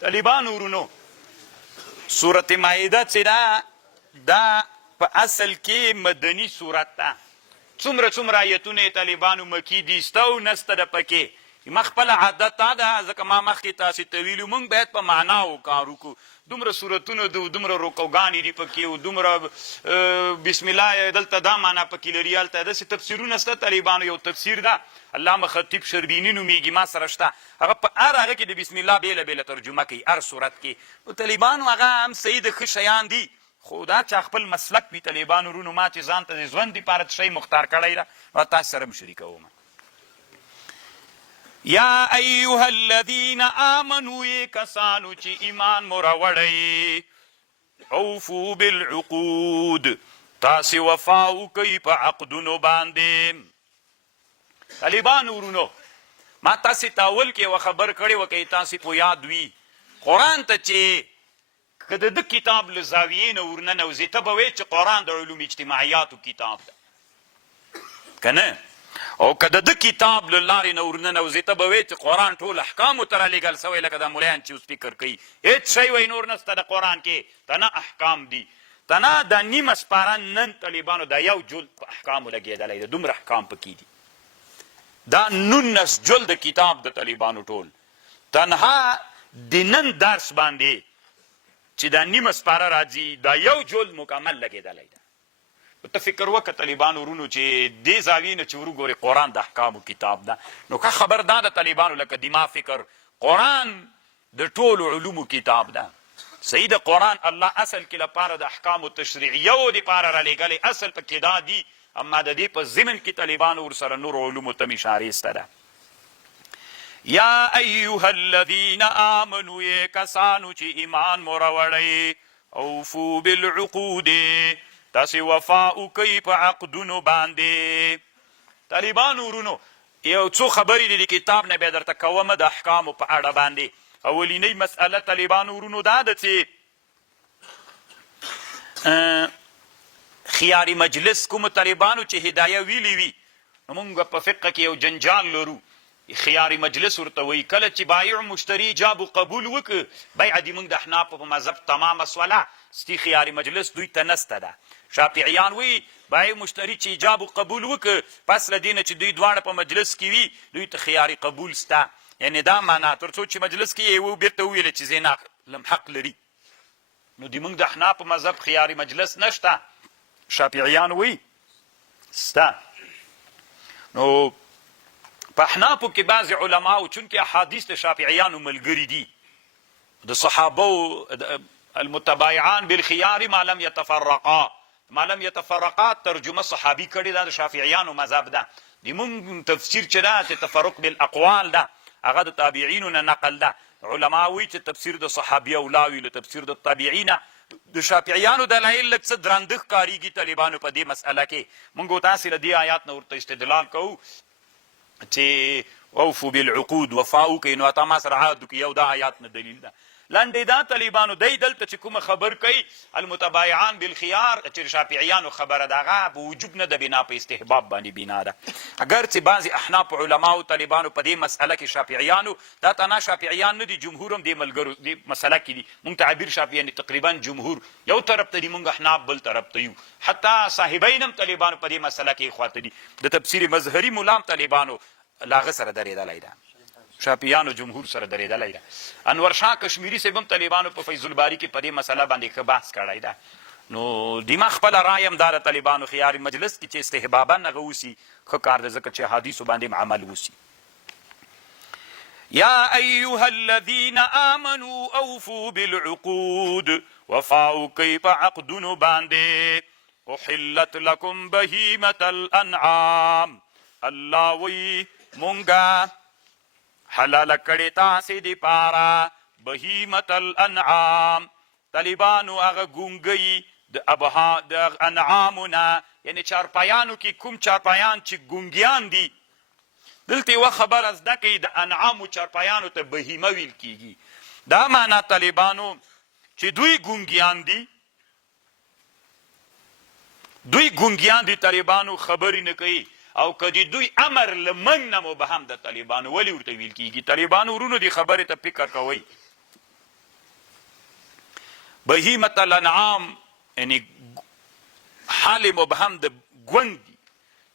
طالبانو ورونو سورت مائده چې دا په اصل کې مدني سورت ده. څومره آیتونه طالبانو مکی دي سته او نسته ده پکې. ما خپله عادت دا ده، ځکه ما مخکې تاسې ته ویلو موږ باید په معناو کار وکړو. دومره صورتونه دي، دومره رکوګانې دي پکې، او دومره بسم الله دلته دا معنا پکې لري، هلته داسې تفسیرونه شته. طالبانو یو تفسیر ده علامه خطیب شربیني نومیږي، ما سره شته، هغه په هغه کې د بسم الله بیله بیله ترجمه کوي هر صورت کې. نو طالبانو هغه هم صحیح د ښه شیان دي، خو دا چا خپل مسلک وي طالبانو ورونو، ما چې ځان ته د ژوند دپاره څه شی مختار کړی ده نو تاسو سره هم شریکوم. یا ایها الذین آمنو ای کسانو چې ایمان مو راوړئ، اوفو بالعقود تاسې وفا وکئ په عقدونو باندې. طالبانو ورونو ما تاسې ته اول کې یوه خبر کړې وه، که تاسې په یاد وي، قرآن ته چې که د ده کتاب له زاویې نه ورننوځې ته به وایې چې قرآن د علوم اجتماعیاتو کتاب ده، که نه؟ او که د ده کتاب له لارې نه ورننوځې ته به وایې چې قرآن ټول احکامو ته رالیږل سوی، لکه دا ملیان چې اوس فکر کوي هېڅ شی وایي نور نسته د قرآن کې، تنه احکام دي، تنه دا نیمه سپاره نن طالبانو دا یو جلد په احکامو لګېدلی ده، دومره احکام پکې دي. دا 19 جلد کتاب د طالبانو ټول تنها د نن درس باندې چې دا نیمه سپاره راځي دا یو جلد مکمل لګېدلی ده. ته فکر وکړه طالبانو ورونو چې دې زاویې نه چې وروګورې قرآن د احکامو کتاب ده، نو که خبر دا د طالبانو لکه دما فکر قرآن د ټولو علومو کتاب ده. صحیح د قرآن الله اصل کې لپاره د احکامو تشریعیو دپاره رالیږلی، اصل پکې دا دي، اما د دې په ضمن کې طالبانو ورسره نور علومو ته اشارې سته ده. یا ایها الذین آمنو ای کسانو چې ایمان مو راوړئ، اوفو بالعقود تاسې وفا وکئ په عقدونو باندې. طالبانو ورونو یو څو خبرې د کتاب نه بیا درته کومه د احکامو په اړه باندې. اولینۍ مسئله طالبانو ورونو دا ده چې خیاري مجلس کومو طالبانو چې هدایه ویلي وي، نو موږ په فقه کې یو جنجال لرو، خیاري مجلس ورته وایي. کله چې بایع مشتري ایجاب و قبول وکړه، بیعه دې موږ د احنافو په مذهب تمامه سوله، ستی خیاري مجلس دوی ته نسته ده. شافعیان وایي بایع مشتري چې ایجاب و قبول وکړه، پس له دې نه چې دوی دواړه په مجلس کې وي دوی ته خیاري قبول سته، یعنې دا معنا تر څو چې مجلس کې یې بیرته وویله چې زه ناقلم حق لري، نو د موږ د احناف په مذهب خیاري مجلس نشته. شافعیان وایي سته. نو په احنافو کې بعضې علماو چونکې احادیث د شافعیانو ملګري دي، د صحابو المتبایعان بالخیار ما لم یتفرقا، ما لم یتفرقا ترجمه صحابي کړې ده، د شافعیانو مذهب ده. د مونږ تفسیر چې ده چې تفرق بالاقوال ده، هغه د تابعینو نه نقل ده. علما وایي چې تفسیر د صحابي اولا وي له تفسیر د تابعینه. د شافعیانو دلایل لږ څه درانده ښکارېږي طالبانو په دې مسئله کې. مونږ تاسې له دې آیات نه ورته استدلال کوو چې اوفو بالعقود وفا وکئ، نو تا ما سره عهد وکړي، یو دا آیات نه دلیل ده. لنډې دا طالبانو دی دلته چې کومه خبر کوي المتبایعان بالخیار چې شافعیانو خبره ده هغه په وجوب نه ده، بنا په استحباب باندې بنا ده. اگر چې بعضې احناف علماو طالبانو په دې مسئله کې شافعیانو، دا تنها شافعیان نه دي، جمهور هم دې ملګرو دې مسئله کې دي. مونږ تعبیر شافعیان تقریبا جمهور یو طرف ته دي، مونږ احناف بل طرف ته یو، حتی صاحبین هم طالبانو په دې مسئله کې خواته دي. د تفسیر مظهري ملام طالبانو له هغه سره درېدلی ده، شافعیانو جمهور سره درېدلی ده. انور شاه کشمیري صاحب هم طالبانو په فیض الباري کې په دې مسله باندې ښه بحث کړی ده. نو دما خپله رای هم دا د طالبانو خیاري مجلس کې چې استحبابا هغه وسي ښه کار ده، ځکه چې حدیثو باندې هم عمل وسي. یا ایها الذین آمنوا اوفوا بالعقود وفا وکئ په عقدونو باندې. احلت لکم بهیمة الانعام، الله وی مونږه حلاله کړې تاسې دپاره بهیمة الانعام. طالبانو هغه ګونګۍ د انعامو نه، یعنې چارپایانو کې کوم چارپایان چې ګونګیان دي، دلته یوه خبره زده کوي د انعامو چارپایانو ته بهیمه ویل کیږي. دا معنا طالبانو چې دوی ګونګیان دي طالبانو خبرې نه کوي، او که د دوی امر له موږ نه مو به هم د طالبانو ولې ورته ویل کېږي. طالبانو ورونو دې خبرې ته فکر کوئ. بهیمة الانعام یعنی حال مبهم د ګونګ دي.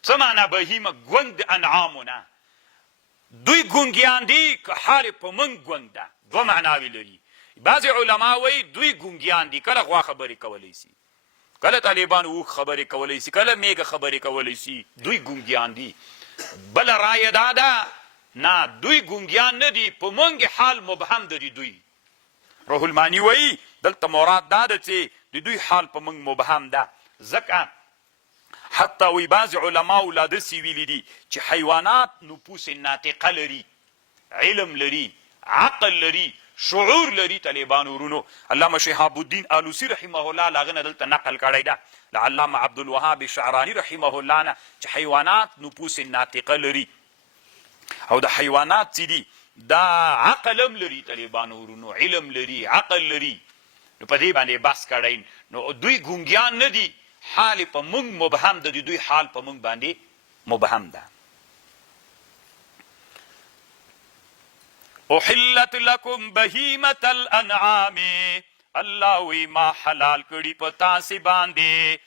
څه معنا بهیمه ګونګ د انعامونه؟ دوی ګونګیان دي که حال په موږ ګونګ ده؟ دوه معناوې لري. بعضې علما وایي دوی ګونګیان دي، کله غوا خبرې کولی سي، کله طالبان اوښ خبرې کولی سي، کله میږه خبرې کولی سي، دوی ګونګیان دي. بله رایه دا ده نه، دوی ګونګیان نه دي، په موږ حال مبهم ده دوی. روح المانی وایي دلته مراد دا ده چې د دوی حال په موږ مبهم ده. ځکه حتی وی بعض علماو لا داسې ویلي دي چې حیوانات نفوس ناطقه لري، علم لري، عقل لري، شعور لري. طالبان ورونو علامه شهاب الدین آلوسی رحمه الله له هغه نه دلته نقل کړی ده، له علامه عبدالوهاب شعراني رحمه الله نه، چې حیوانات نفوس ناطقه لري او د حیوانات چې دي دا عقل هم لري. طالبان ورونو علم لري، عقل لري. نو په دې باندې بحث کړی. نو دوی ګونګیان نه دي، حال په موږ مبهم ده، دوی حال په موږ باندې مبهم ده. احلت لکم بهیمة الانعام، الله وی ما حلال کړي په تاسې باندې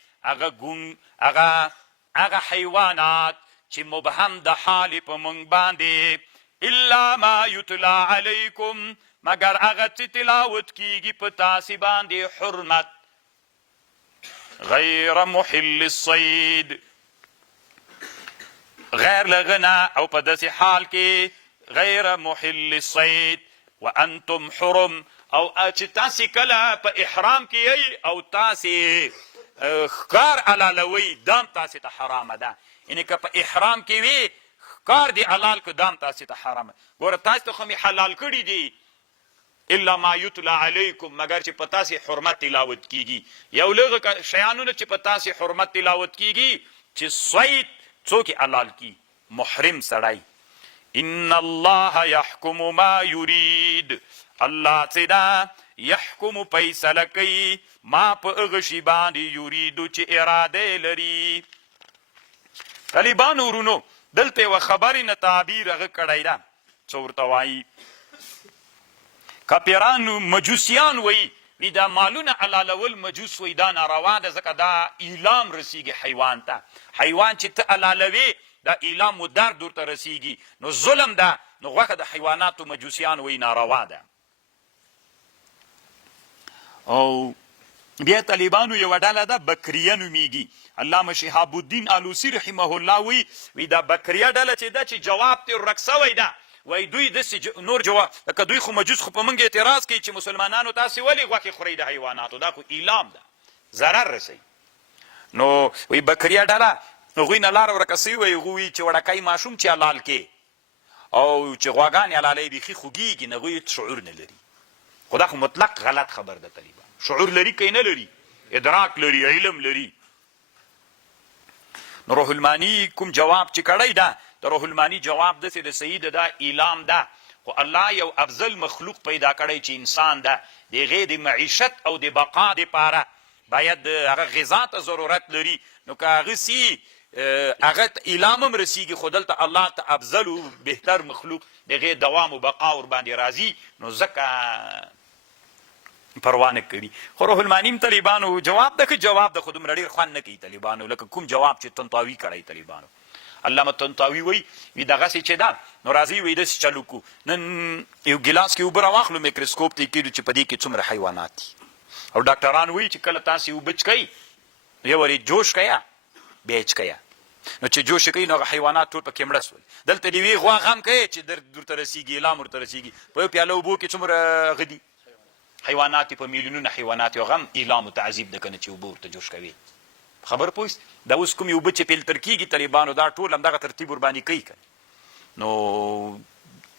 هغه حیوانات چې مبهم د حال په موږ باندې، الا ما یتلا علیکم، مگر هغه چې تلاوت کیږي په تاسې باندې حرمت، غیر محل الصید، غیر لغنا او په داسې حال کې غیر محل الصید وانتم حرم، او چې تاسې کله په احرام کې یی او تاسې ښکار حلالوئ دام تاسې ته حرامه ده. یعنې که په احرام کې وي ښکار دې حلال که دام تاسې ته حرامه. ګوره تاسې ته خو مې حلال کړي دي الا ما یتلا علیکم، مگر چې په تاسې حرمت تلاوت کیږي. یو لږ شیانونه چې په تاسې حرمت تلاوت کیږي چې صید څوک حلال کی؟ محرم سړی. ان الله یحکم ما یرید، الله چې دا یحکم فیصله کوي ما په هغه شي باندې یریدو چې اراده لري. طالبانو ورونو دلته یوه خبرې نه تعبیر هغه کړی ده، څه ورته وایي کاپیرانو مجوسیان وی دا مالونه حلالول مجوس وی دا ناروا ده، ځکه دا ایلام رسیږي حیوان ته. حیوان چې ته حلالوي دا ایلام و درد ورته رسیږي، نو ظلم ده. نو غوښه د حیواناتو مجوسیان وی ناروا ده. او بیا طالبانو یوه ډله ده بکریه نومیږي. علامه شهاب الدین آلوسی رحمه الله وی دا بکریه ډله چې ده چې جواب ترې ورک سوی ده، وای دوی داسې نور جواب لکه دوی خو مجوس خو په موږ اعتراض کوي چې مسلمانانو تاسې ولې غوښې خورئ د حیواناتو، دا خو ایلام ده، ضرر رسوي. نو وی بکریه ډله هغوی نه لاره ورکه سوي وی هغوی چې وړکی ماشوم چې حلال کې او چې غواګانې حلالوي بیخي خوږېږي نه، هغوی شعور نه لري. خو دا خو مطلق غلط خبر ده. طالبان شعور لري که نه لري؟ ادراک لري، علم لري. نو روح المانی کوم جواب چې کړی ده، د روح المانی جواب داسې د صحیح ده، دا ایلام ده. خو الله یو افضل مخلوق پیدا کړی چې انسان ده، د هغې د معیشت او د بقا دپاره باید هغه غذا ته ضرورت لري. نو که هغه سي هغه ایلام هم رسیږي، خو دلته الله ته افضل و بهتر مخلوق د هغې دوام و بقا ورباندې راځي، نو ځکه پروا نه کړي. خو روح المانی هم طالبانو جواب ده، ښه جواب ده، خو دومره ډېر خوند نه کوي طالبانو لکه کوم جواب چې طنطاوي کړی طالبانو. علامه طنطاوي وی دغسې چې ده نو راځئ وی داسې چلو کو، نن یو ګیلاس کې اوبه راواخلو میکروسکوپ ته یې کېږدو چې په دې کې څومره حیوانات دي. او ډاکټران وایي چې کله تاسې اوبه څکئ یو ورې جوش کیه بیا یې څکیه، نو چې جوش یې کوي نو هغه حیوانات ټول پکې مړه سول. دلته د یوې غوا غم کوي چې درد ورته رسېږي، اعلام ورته رسېږي، په یو پیاله اوبو کې څومره هغه دي حیوانات، په میلیونونه حیوانات، یو غم ایلام و تعذیب ده که نه چې اوبه ورته جوش کوي. خبر پوه دا اوس کومې اوبه چې فلټر کېږي طالبانو دا ټول همدغه ترتیب ورباندې کوي که نو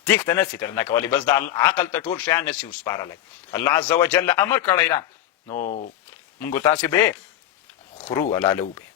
تېښته نسي ترنه کولی، بس دا عقل ته ټول شیان نسي وسپارلی. الله عز وجل امر کړی ده، نو موږ تاسې به یې خورو حلالوو به